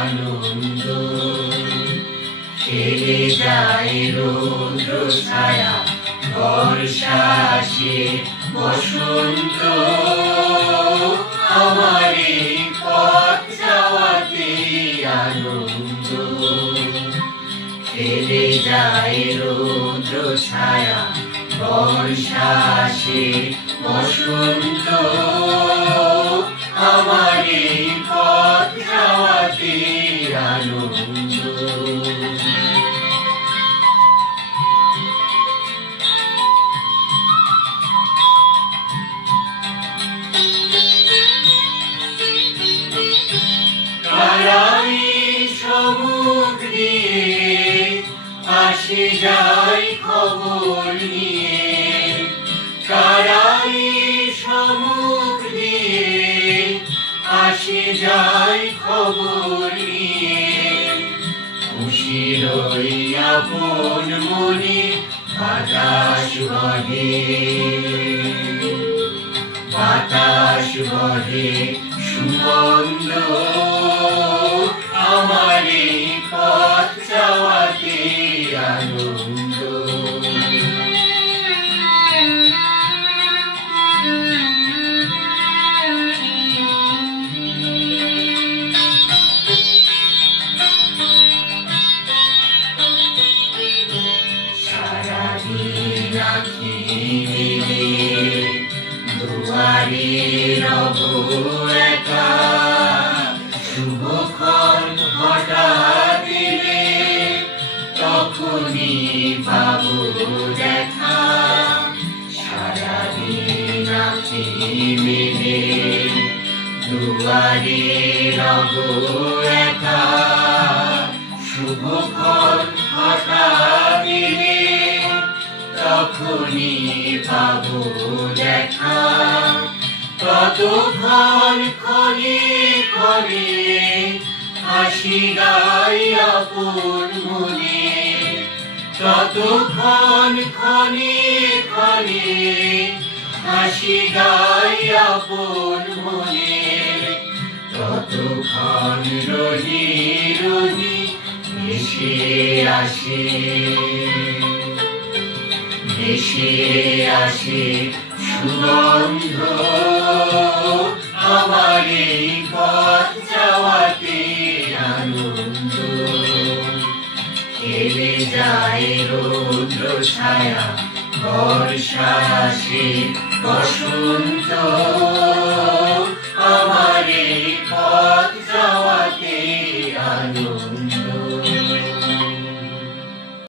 আনন্দ, খেলে যায় রৌদ্র ছায়া, বর্ষা আসে বসন্ত, আমার এই পথ যাওয়াতে আনন্দ, খেলে যায় রৌদ্র ছায়া, বর্ষা আসে বসন্ত, আমার এই পথ যাওয়াতে আনন্দ। কারাই সমুদ্রে আসে যায় খবর নিয়ে, কারাই সমুদ্রে আসে যায় খবর নিয়ে, খুশির ওই আপন মনে বাতাস বহে, বাতাস বহে সুগন্ধ, আমার এই পথ যাওয়াতে আনন্দ। সারাদিন আঁখি মেলে দুয়ারে রব একা, শুভক্ষণ হঠাৎ এলে তখনই পাবো দেখা, সারাদিন আঁখি মেলে দুয়ারে রব একা, শুভক্ষণ হঠাৎ এলে তখনই পাবো দেখা, ততক্ষণ ক্ষণে ক্ষণে হাসি গাই আপন মনে, ততক্ষণ ক্ষণে ক্ষণে হাসি গাই আপন মনে, ততক্ষণ রহি রহি ভেসে আসে, ভেসে আসে সুগন্ধ, আমার এই পথ যাওয়াতে আনন্দ, খেলে যায় রৌদ্র ছায়া, বর্ষা আসে বসন্ত,